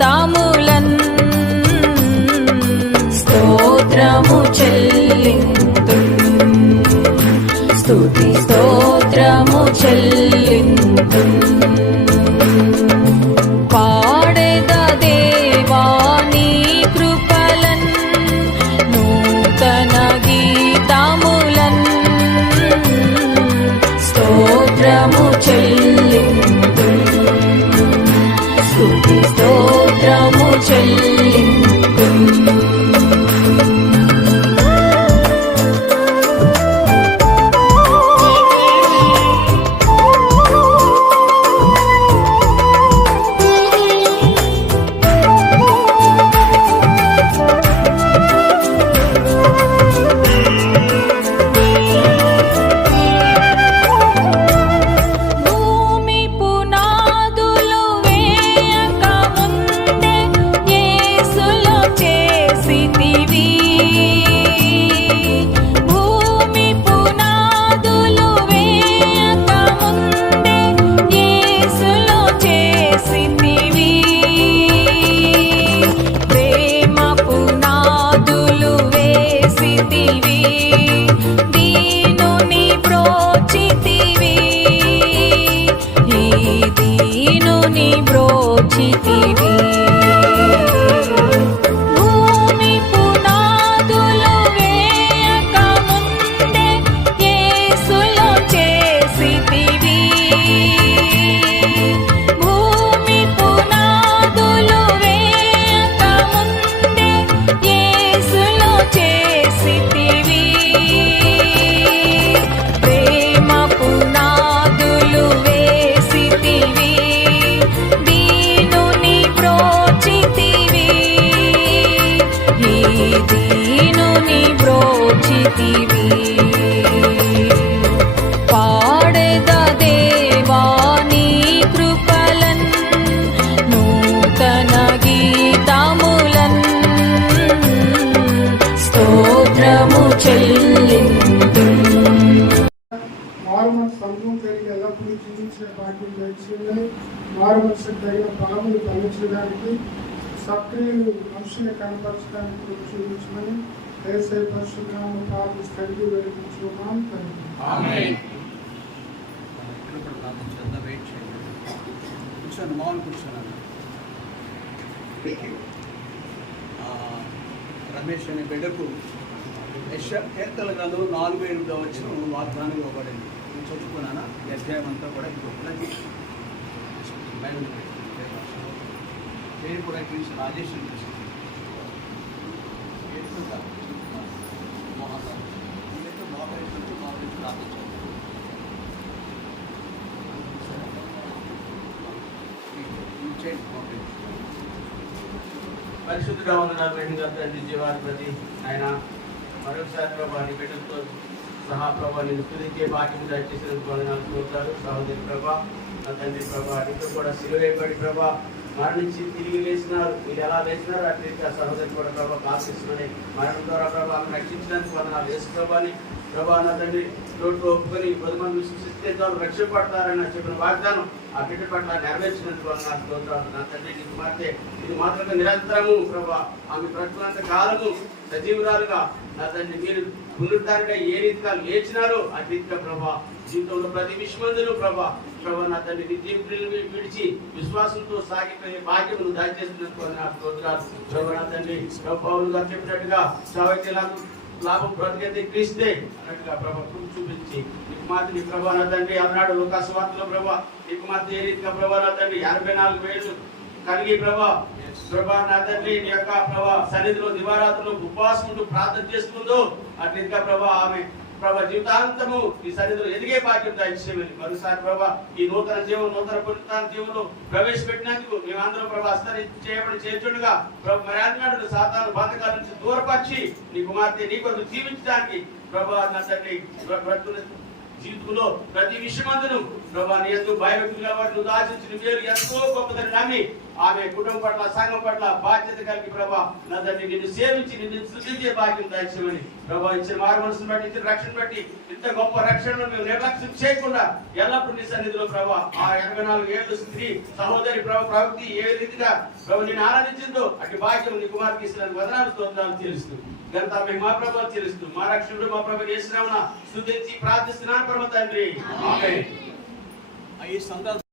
తాములన్. స్తోత్రము చెల్లి. கோதில் ఎల్లప్పుడూ జీవించిన భాగ్యం దయచేయాలని మారు మనసు తగిన భావనలు పండించడానికి సక్రియలు మనుషుల్ని కనపరచడానికి చూపించమని వేసే పరిశుభ్రాన్ని ప్రార్థిస్తానికి వెలిగించుకున్నాం తండ్రి కూర్చోండి. మామూలు కూర్చోనండి రమేష్ అనే బిడ్డకు యశ కీర్తల గారు నాలుగు ఎనిమిదో వచ్చిన వాగ్దానం ఇవ్వబడింది. నేను చదువుకున్నానా ఈ అధ్యాయం అంతా కూడా ఇంకొకటి మేడం పేరు కూడా చూసి రాజేష్ అని చూసి పేరు కూడా మోహన్ రావు. వీళ్ళైతే మోహన్ రావు, మోహన్ రావు ప్రార్థించారు. పరిశుద్ధుడా ఉన్న వెండిగా తండ్రి జీవాధిపతి ఆయన మరొకసారి ప్రభా నీ బిడ్డలతో సహా ప్రభా నేను స్థుతించే భాగ్యం దయచేసిన వందనాలు కోరుతారు. సహోదరి ప్రభా నా తండ్రి ప్రభా నీతో కూడా సిలువైపడి ప్రభా మరణించి తిరిగి లేచినారు మీరు ఎలా లేచినారు అట్లా సహోదరి కూడా ప్రభావ ప్రార్థిస్తున్నాయి మరణం ద్వారా ప్రభా ఆమెను రక్షించినందుకు వందనాలు వేసు ప్రభాని ప్రభా నా తండ్రి నోట్లో ఒప్పుకొని పది విశ్వసిస్తే చాలు రక్షపడతారని చెప్పిన వాగ్దానం ఆ బిడ్డ పట్ల నెరవేర్చినందుకు వందనాలు స్తోత్రాలు. నా తండ్రి నీ కుమార్తె ఇది మాత్రమే నిరంతరము ప్రభా. ఆమె బ్రతుకున్నంత కాలము సజీవురాలుగా నా తండ్రి మీరు పునరుద్ధారంగా ఏ రీతిగా లేచినారో ఆ రీతిగా ప్రభా జీవితంలో ప్రతి విశ్వమందులు ప్రభా ప్రభా నా తండ్రి విద్య విడిచి విశ్వాసంతో సాగిపోయే భాగ్యమును దాచేస్తున్నందుకు నా స్తోత్రాలు తండ్రి ప్రభు గారు చెప్పినట్టుగా సావైతే లాభం లాభం బ్రతికైతే క్రీస్తే అన్నట్టుగా ప్రభా చూపించి నీకు మాత్రం నీ ప్రభా నా తండ్రి అన్నాడు ఒక లోకాసువార్తలో ప్రభా నీకు మాత్రం ఏ రీతిగా ప్రభా నా తండ్రి? యాభై నాలుగు వేలు కలిగి ప్రభా ప్రభా నా తండ్రి నీ యొక్క ప్రభా సన్నిధిలో దివారాత్రులు ఉపవాసం ప్రార్థన చేస్తుందో అట్లా ప్రభా ఆమె ప్రభా జీవితాంతము ఈ సన్నిధిలో ఎదిగే బాధ్యత దయచేయమని మరోసారి ప్రభా ఈ నూతన జీవం నూతన పునరుత్థాన జీవంలో ప్రవేశపెట్టినందుకు మేమందరం ప్రభా అస్తరి చేయబడి చేర్చుండగా ప్రభు మరి అన్నాడు సాధారణ బాధకాల నుంచి దూరపరిచి నీ కుమార్తె నీ కొరకు జీవించడానికి ప్రభా నా తండ్రి జీవితంలో ప్రతి విషయమందును ప్రభా నీ ఎంతో భయభక్తులు కాబట్టి దాచించిన మేలు ఎంతో గొప్పదని నమ్మి ఆమె కుటుంబం పట్ల సంఘం పట్ల బాధ్యత కలిగి ప్రభా నా తండ్రి నిన్ను సేవించి నిన్ను సృష్టించే భాగ్యం దాల్చమని ప్రభా ఇచ్చిన మారు మనసును బట్టి ఇచ్చిన రక్షణ బట్టి ఇంత గొప్ప రక్షణను మేము నిర్లక్ష్యం చేయకుండా ఎల్లప్పుడూ నీ సన్నిధిలో ప్రభా ఆ ఎనభై నాలుగు ఏళ్ళు స్త్రీ సహోదరి ప్రభు ప్రవృత్తి ఏ రీతిగా ప్రభు నేను ఆరాధించిందో అటు భాగ్యం నీ కుమార్కి ఇస్తున్న వదనాలు స్తోత్రాలు తెలుస్తూ గంత మా ప్రభావం తెలుస్తూ మా రక్షణుడు మా ప్రభు చేసినామున స్తుతించి ప్రార్థిస్తున్నాను పరమ తండ్రి. ఈ సందర్భం